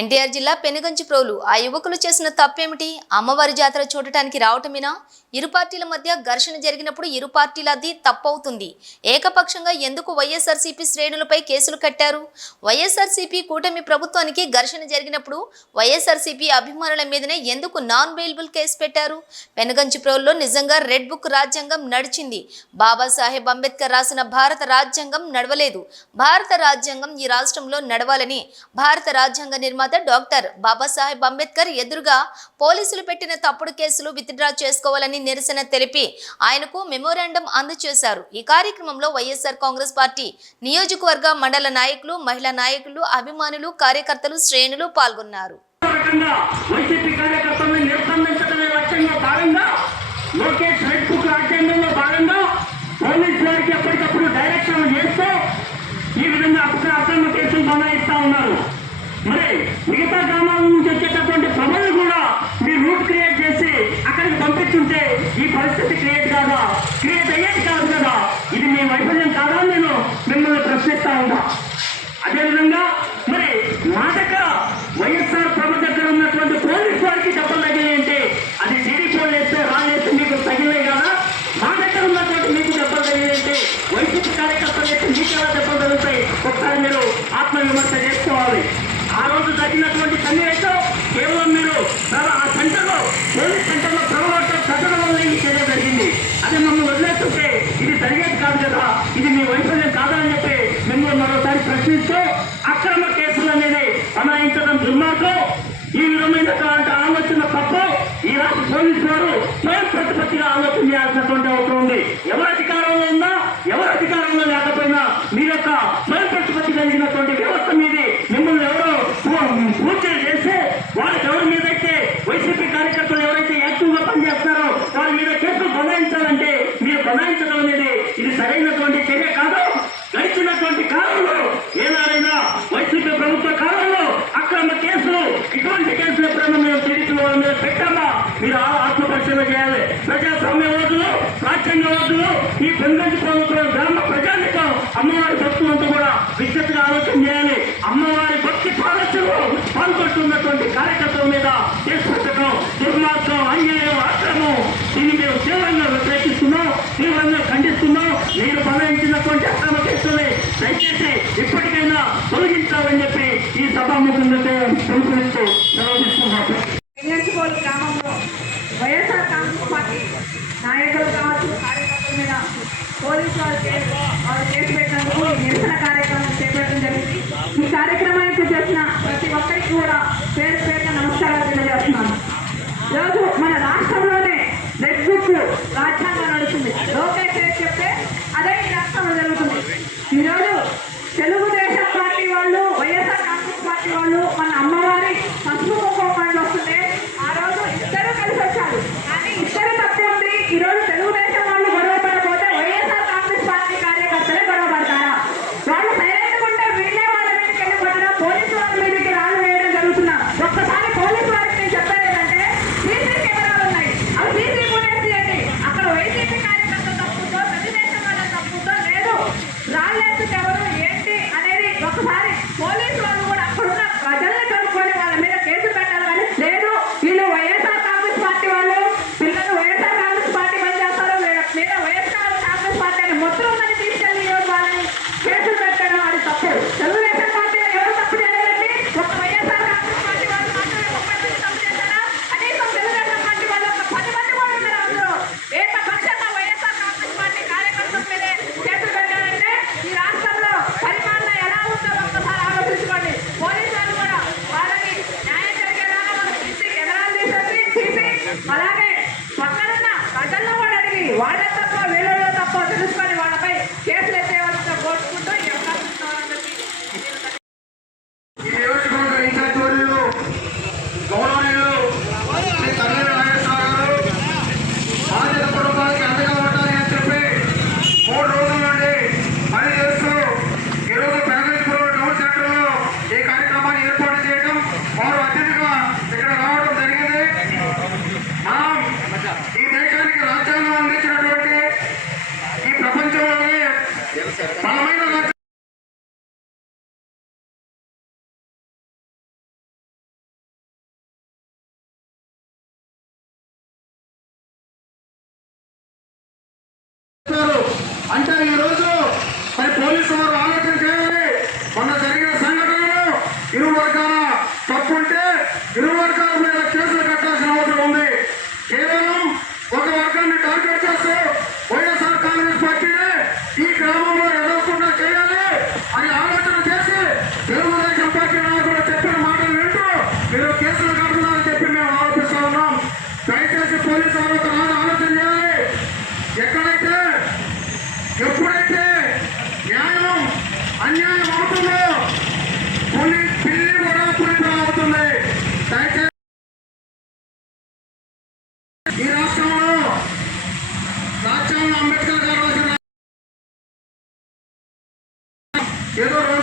ఎన్టీఆర్ జిల్లా పెనుగంచి ప్రోలు. ఆ యువకులు చేసిన తప్పేమిటి? అమ్మవారి జాతర చూడటానికి రావటమేనా? ఇరు పార్టీల మధ్య ఘర్షణ జరిగినప్పుడు ఇరు పార్టీలది తప్పవుతుంది. ఏకపక్షంగా ఎందుకు వైఎస్ఆర్సీపీ శ్రేణులపై కేసులు కట్టారు? వైఎస్ఆర్సీపీ కూటమి ప్రభుత్వానికి ఘర్షణ జరిగినప్పుడు వైఎస్ఆర్సీపీ అభిమానుల మీదనే ఎందుకు నాన్ బెయిలబుల్ కేసు పెట్టారు? పెనుగంచి ప్రోల్లో నిజంగా రెడ్ బుక్ రాజ్యాంగం నడిచింది. బాబాసాహెబ్ అంబేద్కర్ రాసిన భారత రాజ్యాంగం నడవలేదు. భారత రాజ్యాంగం ఈ రాష్ట్రంలో నడవాలని భారత రాజ్యాంగ నిర్మాత డాక్టర్ బాబాసాహెబ్ అంబేద్కర్ ఎదురుగా పోలీసులు పెట్టిన తప్పుడు కేసులు విత్డ్రా చేసుకోవాలని నిరసన తెలిపి ఆయనకు మెమోరాండం అందజేశారు. ఈ కార్యక్రమంలో వైఎస్ఆర్ కాంగ్రెస్ పార్టీ నియోజకవర్గ మండల నాయకులు మహిళా నాయకులు అభిమానులు కార్యకర్తలు శ్రేణులు పాల్గొన్నారు. లోకేష్ రెడ్ బుక్ రాజ్యాంగంలో భాగంగా పోలీస్ వారికి ఎప్పటికప్పుడు డైరెక్షన్ చేస్తూ ఈ విధంగా అక్ర అక్రమ కేసులు బనాయిస్తా ఉన్నారు. మిగతా గ్రామాల నుంచి వచ్చేటటువంటి పనులు కూడా మీరు రూట్ క్రియేట్ చేసి అక్కడికి పంపించుంటే ఈ పరిస్థితి క్రియేట్ కాదా? క్రియేట్ అయ్యేది కాదు కదా? ఇది మీ వైఫల్యం కాదా అని నేను మిమ్మల్ని ప్రశ్నిస్తా ఉన్నా అదేవిధంగా మరి మా దగ్గర వైఎస్ఆర్ ప్రభు దగ్గర ఉన్నటువంటి పోలీస్ వారికి దెబ్బలు తగిలినాయంటే అది టీడీపీ వాళ్ళు వేస్తే రాళ్ళేస్తే మీకు తగిలే కదా మా దగ్గర ఉన్నటువంటి మీకు దెబ్బలు తగిలినాయంటే వైసీపీ కార్యకర్తలు వేస్తే మీకు ఎలా దెబ్బలు తగులుతాయి ఒకసారి మీరు ఆత్మవిమర్శ చేసుకోవాలి ఆ రోజు తగినటువంటి సన్నివేశం కేవలం మీరు చాలా ఆ సెంటర్లో పోలీస్ సెంటర్లో ప్రభావం కట్టడం వల్ల ఈ జరిగింది. అదే మమ్మల్ని వదిలేస్తుంటే ఇది జరిగేది కాదు కదా. ఇది మీ వైఫల్యం కాదని చెప్పి మిమ్మల్ని మరోసారి ప్రశ్నిస్తూ అక్రమ కేసులు అనేది అమాయించడం దుర్మార్గం. ఈ విధమైనటువంటి ఆలోచన తప్ప. ఈ రాష్ట్ర పోలీసు వారు స్వయం ప్రతిపత్తిగా ఆలోచన చేయాల్సినటువంటి అవసరం ఉంది ఎవరు అధికారంలో ఉన్నా ఎవరు అధికారంలో లేకపోయినా మీ యొక్క స్వయం ప్రతిపత్తి కలిగినటువంటి వ్యవస్థ మీది మిమ్మల్ని ఎవరో పూ- పూజలు చేస్తే వాళ్ళకి ఎవరి మీద అయితే వైసీపీ కార్యకర్తలు ఎవరైతే యాక్టివ్గా పనిచేస్తారో వారి మీద కేసులు బనాయించాలంటే మీరు బనాయించడం అనేది ఇది సరైనటువంటి చర్య కాదు గడిచినటువంటి కాలంలో ఏనాడైనా వైసీపీ ప్రభుత్వ కాలంలో అక్రమ కేసులు ఇటువంటి కేసులు ఎప్పుడైనా మేము టీడీపీ వాళ్ళ మీద పెట్టామా మీరు ఆత్మ పరిశీలన చేయాలి. ప్రజాస్వామ్య ఓటులు రాజ్యాంగ ఓటులు ఈ పెంగంటి ప్రభుత్వం గ్రామ ప్రజానికం అమ్మవారి భక్తులంతా కూడా విద్యుత్తుగా ఆలోచన చేయాలి. అమ్మవారి భక్తి పాలస్యంలో పాల్గొంటున్నటువంటి కార్యకర్తల మీద కేసు దుర్మార్గం అన్యాయం ఆక్రమం దీన్ని మేము తీవ్రంగా వ్యతిరేకిస్తున్నాం తీవ్రంగా ఖండిస్తున్నాం. మీరు బలహించినటువంటి అక్రమ కేసుల్ని దయచేసి ఇప్పటికైనా తొలగించాలని చెప్పి ఈ సభాముఖంగా పిలుపునిస్తూ నిర్వహిస్తున్నాం గ్రామంలో వైఎస్ఆర్ కాంగ్రెస్ పార్టీ నాయకులు కావచ్చు కార్యకర్తల మీద పోలీసు వారు కేసు వారు కేసు పెట్టినందుకు ఈ నిరసన కార్యక్రమం చేపట్టడం జరిగింది ఈ కార్యక్రమానికి చేసిన ప్రతి ఒక్కరికి కూడా పేరు పేరున నమస్కారాలు తెలియజేస్తున్నాను ఈరోజు మన రాష్ట్రంలోనే రెడ్ బుక్ రాజ్యాంగం నడుస్తుంది లోకేష్ ఏది చెప్తే అదే ఈ రాష్ట్రంలో జరుగుతుంది ఈరోజు తెలుగుదేశం పార్టీ వాళ్ళు వైఎస్ఆర్ కాంగ్రెస్ పార్టీ వాళ్ళు మన అమ్మవారి పసుపు కుంకుమ పండ్లు వస్తుంటే ఆ రోజు ఇద్దరు కలిసి వచ్చారు కానీ ఇద్దరు తప్పు ఉంది ఈ రోజు తెలుగుదేశం వాళ్ళు గొడవ పడకపోతే వైఎస్ఆర్ కాంగ్రెస్ పార్టీ కార్యకర్తలే గొడవ పడతారా వాళ్ళు సైలెంట్ ఉంటే వీళ్ళే వాళ్ళ మీదకి వెళ్ళి కొట్టడం పోలీసు వాళ్ళ మీదకి రాళ్ళు వేయడం జరుగుతున్నా ఒక్కసారి పోలీసు వారికి నేను చెప్పేది ఏంటంటే సీసీ కెమెరాలు ఉన్నాయి. అవి సీసీ ఫుటేజ్ తీయండి. అక్కడ వైసీపీ కార్యకర్త తప్పుతో ప్రతిదేశం వాళ్ళ తప్పుతో లేదు. రాళ్ళేస్తుంది ఎవరు ఏంటి అనేది ఒకసారి పోలీసు వాళ్ళు కూడా అక్కడున్న ప్రజల్ని కనుక్కొని వాళ్ళ మీద కేసు పెట్టాలి కానీ లేదు. వీళ్ళు వైఎస్ఆర్ కాంగ్రెస్ పార్టీ వాళ్ళు పిల్లలు వైఎస్ఆర్ కాంగ్రెస్ పార్టీ పని చేస్తారు వీళ్ళ మీద వైఎస్ఆర్ కాంగ్రెస్ పార్టీ అని మొత్తం మంది తీసుకెళ్ళి వాళ్ళని కేసులు పెట్టడం అది తప్పు ఈ దేశానికి రాజ్యాంగం అందించినటువంటి ఈ ప్రపంచంలోనే బలమైన అంటే ఈ రోజు పోలీసు వారు ఆలోచన చేయాలి. ఇరు వర్గాల తప్పుంటే ఇరు వర్గాల ¿Qué es lo